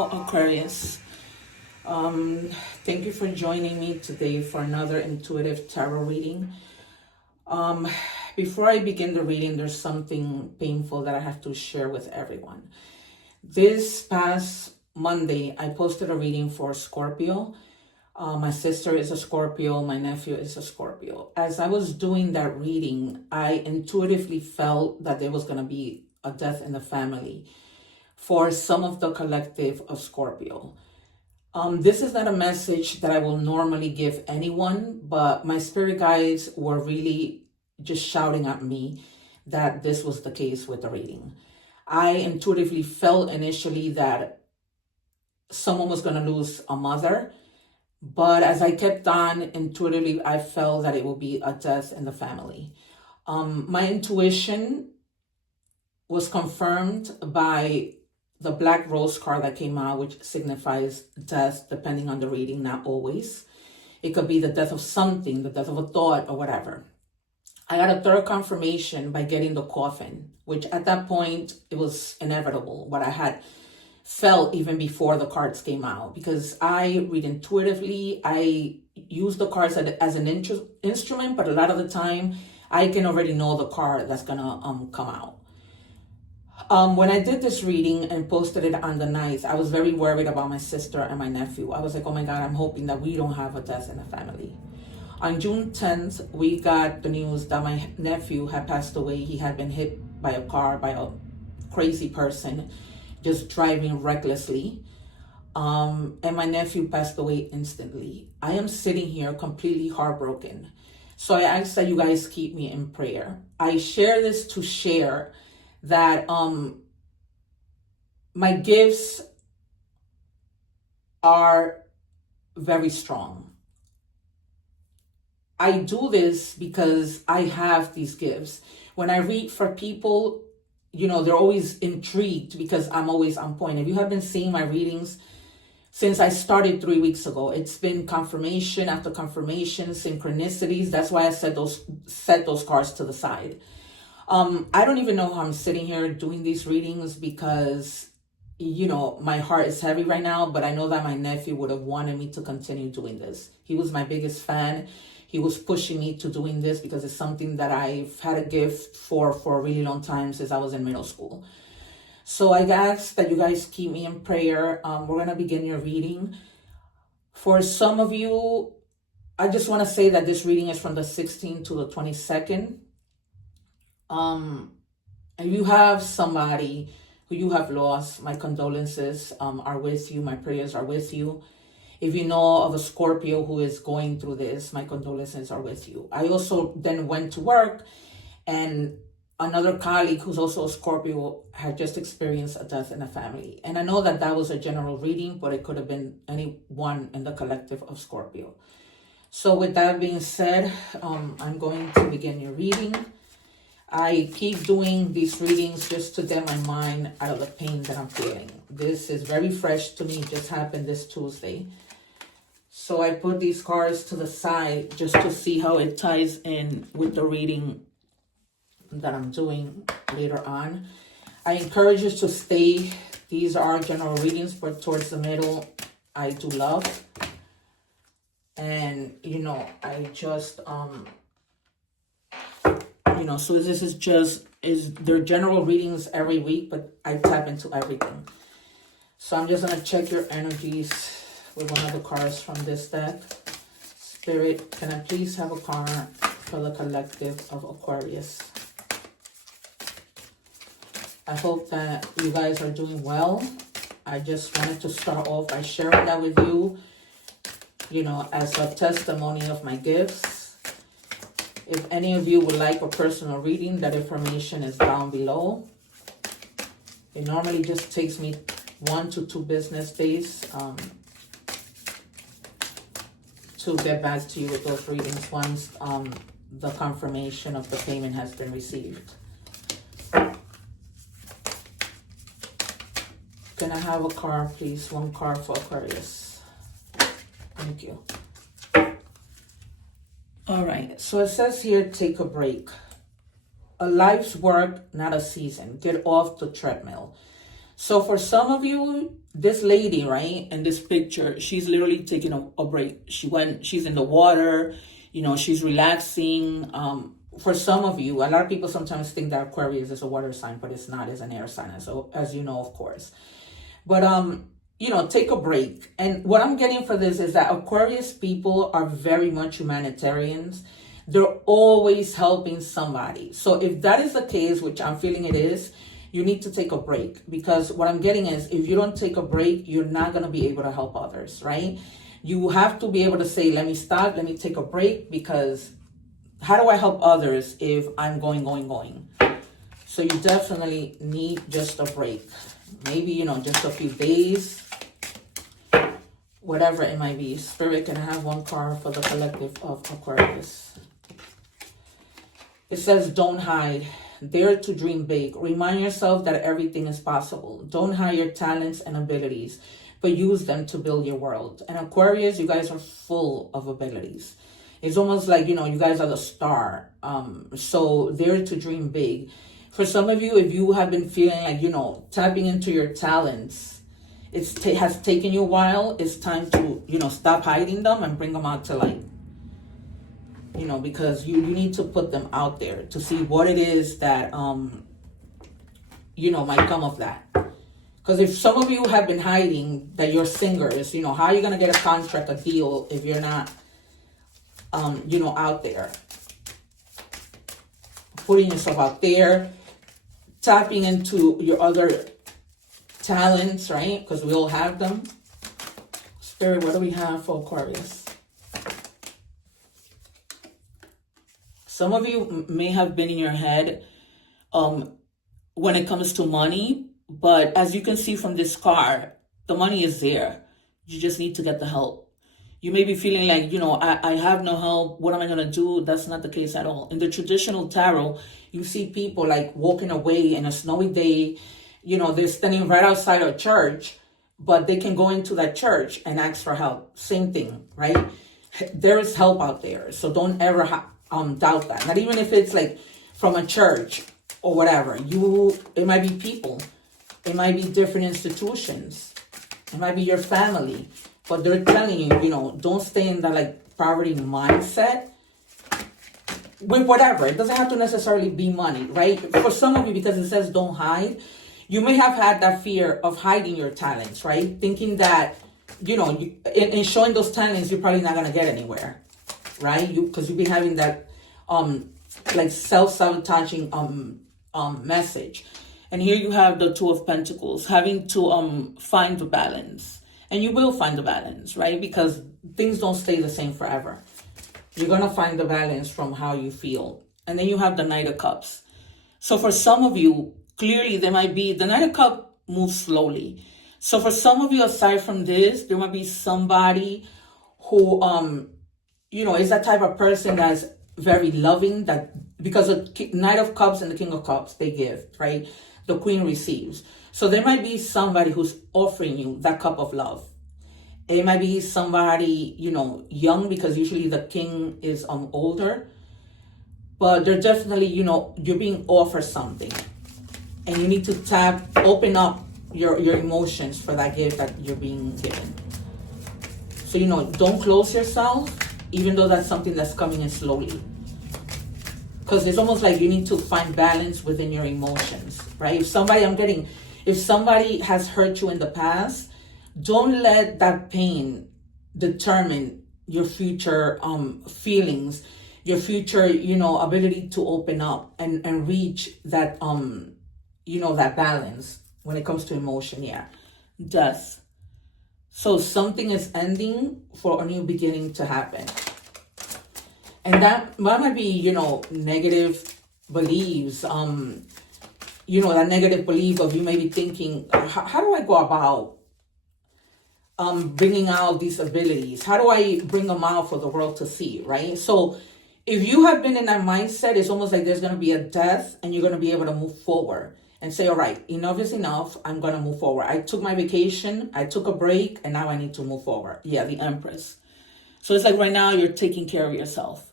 Hello, Aquarius. Thank you for joining me today for another intuitive tarot reading. Before I begin the reading, there's something painful that I have to share with everyone. This past Monday, I posted a reading for Scorpio. My sister is a Scorpio. My nephew is a Scorpio. As I was doing that reading, I intuitively felt that there was going to be a death in the family for some of the collective of Scorpio. This is not a message that I will normally give anyone, but my spirit guides were really just shouting at me that this was the case with the reading. I intuitively felt initially that someone was going to lose a mother, but as I kept on, intuitively, I felt that it will be a death in the family. My intuition was confirmed by the Black Rose card that came out, which signifies death, depending on the reading, not always. It could be the death of something, the death of a thought, or whatever. I got a third confirmation by getting the coffin, which at that point, it was inevitable, what I had felt even before the cards came out. Because I read intuitively, I use the cards as an instrument, but a lot of the time, I can already know the card that's gonna come out. When I did this reading and posted it on the 9th, I was very worried about my sister and my nephew. I was like, oh my God, I'm hoping that we don't have a death in the family. On June 10th, we got the news that my nephew had passed away. He had been hit by a car, by a crazy person, just driving recklessly. And my nephew passed away instantly. I am sitting here completely heartbroken. So I ask that you guys keep me in prayer. I share this to share that my gifts are very strong. I do this because I have these gifts. When I read for people, you know, they're always intrigued because I'm always on point. If you have been seeing my readings since I started 3 weeks ago, it's been confirmation after confirmation, synchronicities. That's why I set those cards to the side. I don't even know how I'm sitting here doing these readings because, you know, my heart is heavy right now, but I know that my nephew would have wanted me to continue doing this. He was my biggest fan. He was pushing me to doing this because it's something that I've had a gift for a really long time since I was in middle school. So I ask that you guys keep me in prayer. We're going to begin your reading. For some of you, I just want to say that this reading is from the 16th to the 22nd. And you have somebody who you have lost, my condolences are with you. My prayers are with you. If you know of a Scorpio who is going through this, my condolences are with you. I also then went to work, and another colleague who's also a Scorpio had just experienced a death in a family. And I know that that was a general reading, but it could have been anyone in the collective of Scorpio. So with that being said, I'm going to begin your reading. I keep doing these readings just to get my mind out of the pain that I'm feeling. This is very fresh to me. It just happened this Tuesday. So I put these cards to the side just to see how it ties in with the reading that I'm doing later on. I encourage you to stay. These are general readings, but towards the middle, I do love. And, you know, I just... You know, so this is they're general readings every week, but I tap into everything. So I'm just going to check your energies with one of the cards from this deck. Spirit, can I please have a card for the collective of Aquarius? I hope that you guys are doing well. I just wanted to start off by sharing that with you, you know, as a testimony of my gifts. If any of you would like a personal reading, that information is down below. It normally just takes me 1 to 2 business days to get back to you with those readings once the confirmation of the payment has been received. Can I have a card, please? One card for Aquarius. Thank you. All right, so it says here, take a break. A life's work, not a season. Get off the treadmill. So for some of you, this lady, right, in this picture, she's literally taking a break. She's in the water, she's relaxing. For some of you, a lot of people sometimes think that Aquarius is a water sign, but it's not. It's an air sign, so as you know, of course. But take a break. And what I'm getting for this is that Aquarius people are very much humanitarians. They're always helping somebody. So if that is the case, which I'm feeling it is, you need to take a break, because what I'm getting is if you don't take a break, you're not going to be able to help others, right? You have to be able to say, let me stop, let me take a break, because how do I help others if I'm going? So you definitely need just a break. Maybe, just a few days, whatever it might be. Spirit, can I have one card for the collective of Aquarius? It says, don't hide. Dare to dream big. Remind yourself that everything is possible. Don't hide your talents and abilities, but use them to build your world. And Aquarius, you guys are full of abilities. It's almost like, you guys are the star. So dare to dream big. For some of you, if you have been feeling like, tapping into your talents, has taken you a while, it's time to, stop hiding them and bring them out to light. Because you need to put them out there to see what it is that, might come of that. Because if some of you have been hiding that you're singers, how are you going to get a contract, a deal, if you're not, out there? Putting yourself out there, tapping into your other talents, right? Because we all have them. Spirit, what do we have for Aquarius? Some of you may have been in your head when it comes to money, but as you can see from this card, the money is there. You just need to get the help. You may be feeling like, I have no help. What am I going to do? That's not the case at all. In the traditional tarot, you see people like walking away in a snowy day. They're standing right outside a church, but they can go into that church and ask for help. Same thing, right? There is help out there. So don't ever doubt that. Not even if it's like from a church or whatever. It might be people. It might be different institutions. It might be your family. But they're telling you, don't stay in that poverty mindset with whatever. It doesn't have to necessarily be money, right? For some of you, because it says don't hide, you may have had that fear of hiding your talents, right? Thinking that, in showing those talents, you're probably not going to get anywhere, right? Because you've been having that, self-sabotaging, message. And here you have the Two of Pentacles, having to, find the balance. And you will find the balance, right? Because things don't stay the same forever. You're going to find the balance from how you feel. And then you have the Knight of Cups. So for some of you, clearly there might be, the Knight of Cups moves slowly. So for some of you, aside from this, there might be somebody who, is that type of person that's very loving, that because the Knight of Cups and the King of Cups, they give, right? The Queen receives. So there might be somebody who's offering you that cup of love. It might be somebody, young, because usually the king is older. But they're definitely, you're being offered something. And you need to open up your emotions for that gift that you're being given. So, don't close yourself, even though that's something that's coming in slowly. Because it's almost like you need to find balance within your emotions, right? If somebody has hurt you in the past, don't let that pain determine your future feelings, your future, ability to open up and reach that, that balance when it comes to emotion. Yeah. Death. So something is ending for a new beginning to happen. And that might be, negative beliefs, that negative belief of you may be thinking, how do I go about bringing out these abilities? How do I bring them out for the world to see, right? So if you have been in that mindset, it's almost like there's going to be a death and you're going to be able to move forward and say, all right, enough is enough. I'm going to move forward. I took my vacation. I took a break and now I need to move forward. Yeah, the Empress. So it's like right now you're taking care of yourself,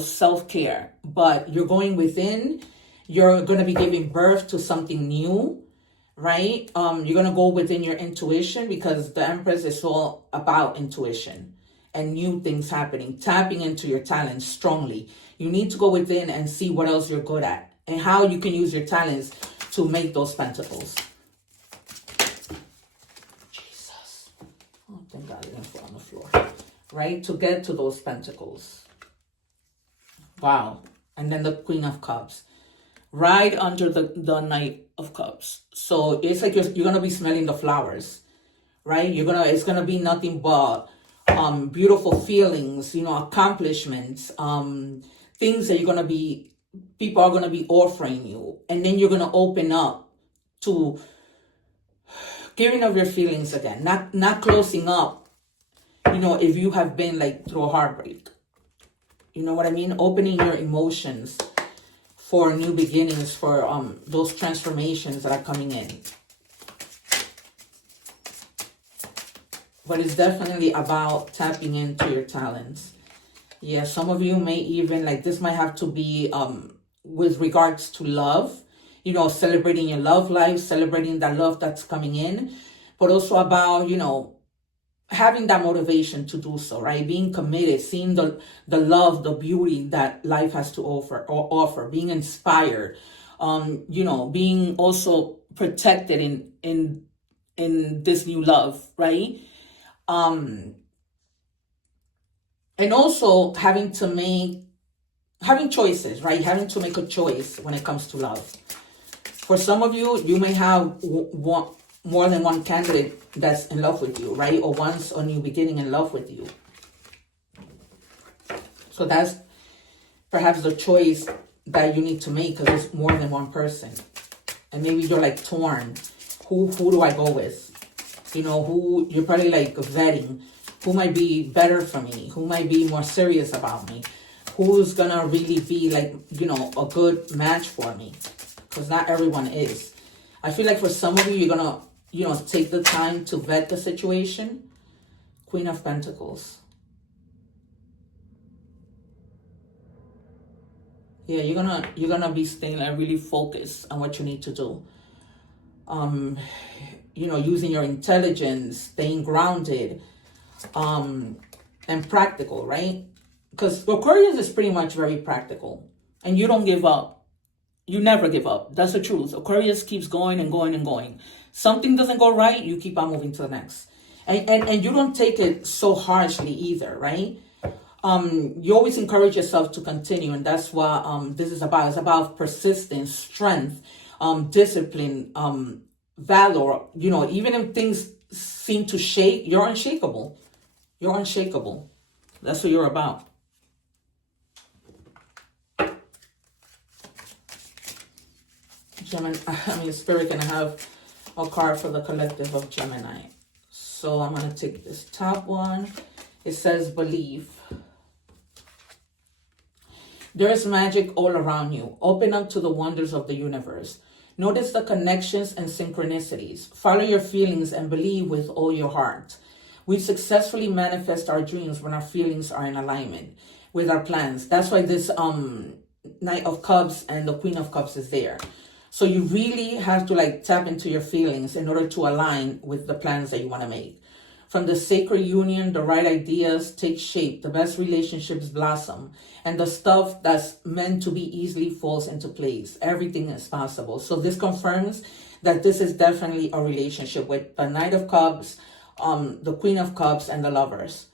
self-care, but you're going within. You're going to be giving birth to something new. right? You're going to go within your intuition, because the Empress is all about intuition and new things happening, tapping into your talents strongly. You need to go within and see what else you're good at and how you can use your talents to make those pentacles. Jesus. Oh, thank God it didn't fall on the floor. Right? To get to those pentacles. Wow. And then the Queen of Cups. Right under the Knight of Cups. So it's like you're going to be smelling the flowers. Right? It's going to be nothing but beautiful feelings, accomplishments, things that people are going to be offering you. And then you're going to open up to giving of your feelings again, not closing up, if you have been like through a heartbreak. You know what I mean? Opening your emotions for new beginnings, for those transformations that are coming in. But it's definitely about tapping into your talents. Yeah, some of you may even, this might have to be with regards to love, celebrating your love life, celebrating that love that's coming in, but also about, having that motivation to do so, right? Being committed, seeing the love, the beauty that life has to offer, being inspired, being also protected in this new love, right? And also having choices, right? Having to make a choice when it comes to love. For some of you, you may have more than one candidate that's in love with you, right? Or once a new beginning in love with you. So that's perhaps the choice that you need to make, because it's more than one person. And maybe you're torn. Who do I go with? Who you're probably vetting. Who might be better for me? Who might be more serious about me? Who's gonna really be a good match for me? Because not everyone is. I feel like for some of you, you're gonna, take the time to vet the situation. Queen of Pentacles. Yeah, you're gonna be staying really focused on what you need to do. Using your intelligence, staying grounded, and practical, right? Because Aquarius is pretty much very practical, and you don't give up. You never give up. That's the truth. Aquarius keeps going and going and going. Something doesn't go right, you keep on moving to the next. And you don't take it so harshly either, right? You always encourage yourself to continue, and that's what this is about. It's about persistence, strength, discipline, valor. Even if things seem to shake, you're unshakable. You're unshakable. That's what you're about. Spirit gonna have a card for the collective of Gemini. So I'm gonna take this top one. It says believe. There is magic all around you. Open up to the wonders of the universe. Notice the connections and synchronicities. Follow your feelings and believe with all your heart. We successfully manifest our dreams when our feelings are in alignment with our plans. That's why this Knight of Cups and the Queen of Cups is there. So you really have to tap into your feelings in order to align with the plans that you want to make. From the sacred union, the right ideas take shape, the best relationships blossom, and the stuff that's meant to be easily falls into place. Everything is possible. So this confirms that this is definitely a relationship with the Knight of Cups, the Queen of Cups, and the Lovers.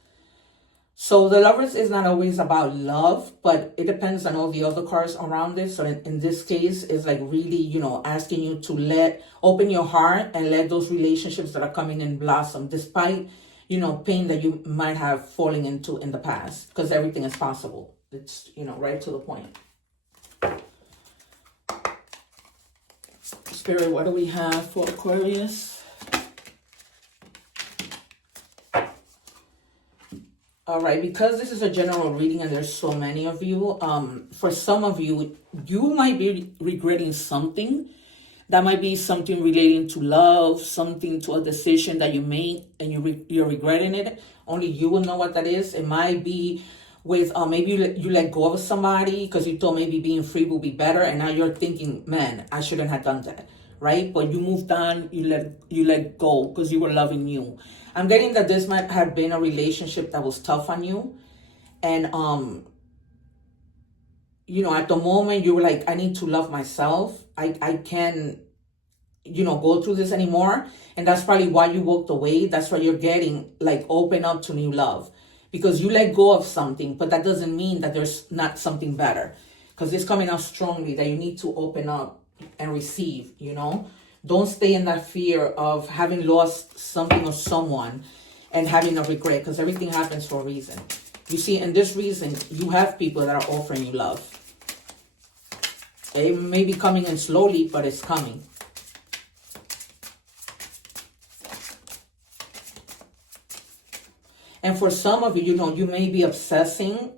So the Lovers is not always about love, but it depends on all the other cards around it. So in this case, it's really, asking you to open your heart and let those relationships that are coming in blossom, despite, pain that you might have fallen into in the past, because everything is possible. It's, right to the point. Spirit, what do we have for Aquarius? All right, because this is a general reading and there's so many of you, for some of you, you might be regretting something. That might be something relating to love, something to a decision that you made and you're regretting it. Only you will know what that is. It might be with maybe you let go of somebody because you thought maybe being free will be better. And now you're thinking, man, I shouldn't have done that, right? But you moved on, you let go because you were loving you. I'm getting that this might have been a relationship that was tough on you. And at the moment you were like, I need to love myself. I can't, go through this anymore. And that's probably why you walked away. That's why you're getting like open up to new love, because you let go of something, but that doesn't mean that there's not something better, because it's coming out strongly that you need to open up and receive. Don't stay in that fear of having lost something or someone and having a regret, because everything happens for a reason. You see, in this reason, you have people that are offering you love. It may be coming in slowly, but it's coming. And for some of you, you may be obsessing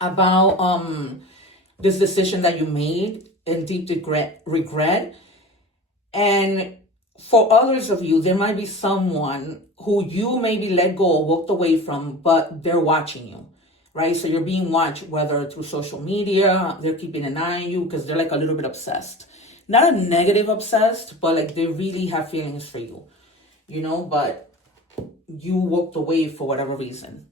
about this decision that you made in deep regret. And for others of you, there might be someone who you maybe let go or walked away from, but they're watching you, right? So you're being watched, whether through social media, they're keeping an eye on you because they're like a little bit obsessed. Not a negative obsessed, but like they really have feelings for you, but you walked away for whatever reason.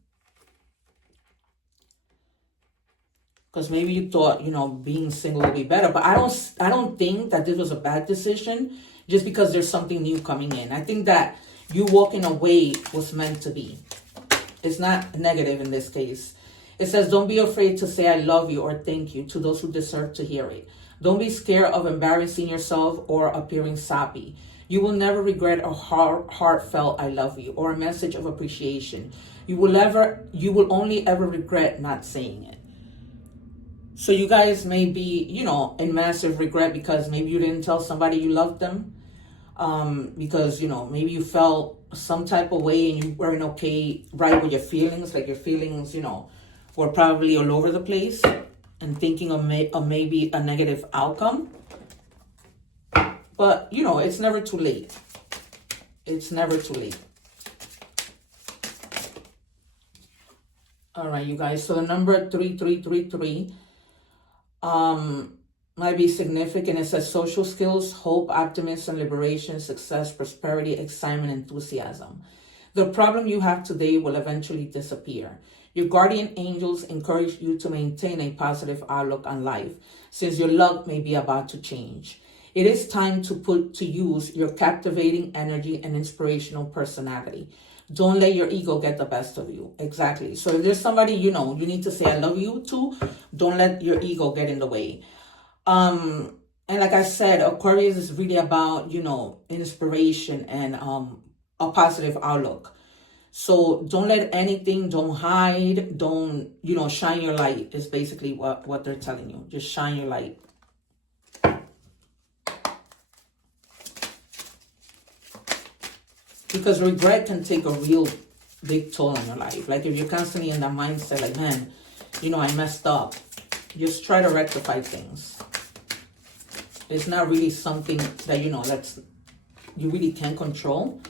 Because maybe you thought, being single would be better. But I don't think that this was a bad decision just because there's something new coming in. I think that you walking away was meant to be. It's not negative in this case. It says, don't be afraid to say I love you or thank you to those who deserve to hear it. Don't be scared of embarrassing yourself or appearing sappy. You will never regret a heartfelt I love you or a message of appreciation. You will only ever regret not saying it. So you guys may be, in massive regret because maybe you didn't tell somebody you loved them. Because, maybe you felt some type of way and you weren't okay right with your feelings. Like your feelings, were probably all over the place and thinking of maybe a negative outcome. But, it's never too late. It's never too late. All right, you guys. So the number 3333 might be significant. It says social skills, hope, optimism, liberation, success, prosperity, excitement, enthusiasm. The problem you have today will eventually disappear. Your guardian angels encourage you to maintain a positive outlook on life, since your luck may be about to change. It is time to put to use your captivating energy and inspirational personality. Don't let your ego get the best of you. Exactly. So if there's somebody, you need to say I love you to, don't let your ego get in the way. And like I said, Aquarius is really about, inspiration and a positive outlook. So don't let anything, don't hide, don't, shine your light is basically what they're telling you. Just shine your light. Because regret can take a real big toll on your life. Like if you're constantly in that mindset, like, man, I messed up. Just try to rectify things. It's not really something that, that's you really can't control.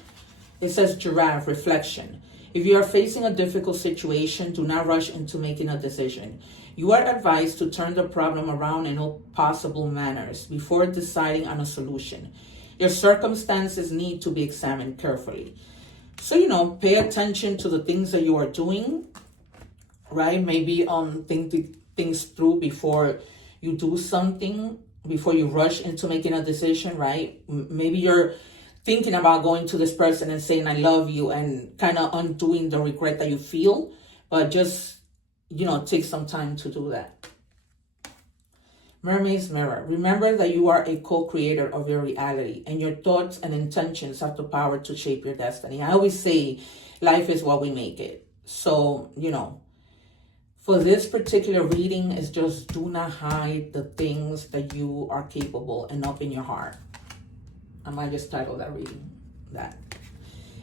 It says giraffe, reflection. If you are facing a difficult situation, do not rush into making a decision. You are advised to turn the problem around in all possible manners before deciding on a solution. Your circumstances need to be examined carefully. So, pay attention to the things that you are doing, right? Maybe think things through before you do something, before you rush into making a decision, right? Maybe you're thinking about going to this person and saying, I love you, and kind of undoing the regret that you feel, but just, take some time to do that. Mermaid's Mirror. Remember that you are a co-creator of your reality, and your thoughts and intentions have the power to shape your destiny. I always say life is what we make it. So, for this particular reading, is just do not hide the things that you are capable and up in your heart. I might just title that reading that.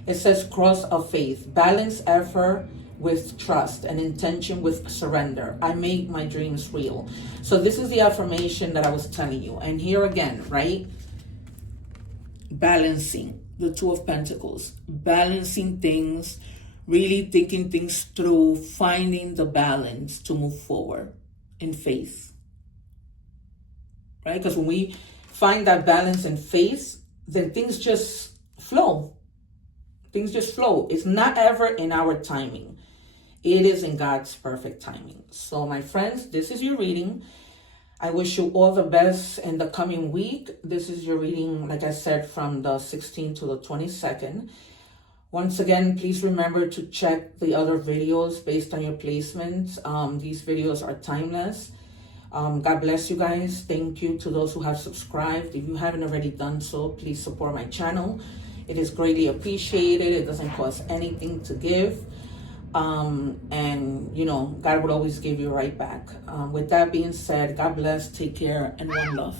It says cross of faith. Balance effort with trust and intention with surrender. I make my dreams real. So this is the affirmation that I was telling you. And here again, right? Balancing the Two of Pentacles. Balancing things, really thinking things through, finding the balance to move forward in faith. Right? Because when we find that balance and faith, then things just flow. Things just flow. It's not ever in our timing. It is in God's perfect timing. So my friends, this is your reading. I wish you all the best in the coming week. This is your reading, like I said, from the 16th to the 22nd. Once again, please remember to check the other videos based on your placements. These videos are timeless. God bless you guys. Thank you to those who have subscribed. If you haven't already done so, please support my channel. It is greatly appreciated. It doesn't cost anything to give. And, you know, God will always give you right back. With that being said, God bless, take care, and one love.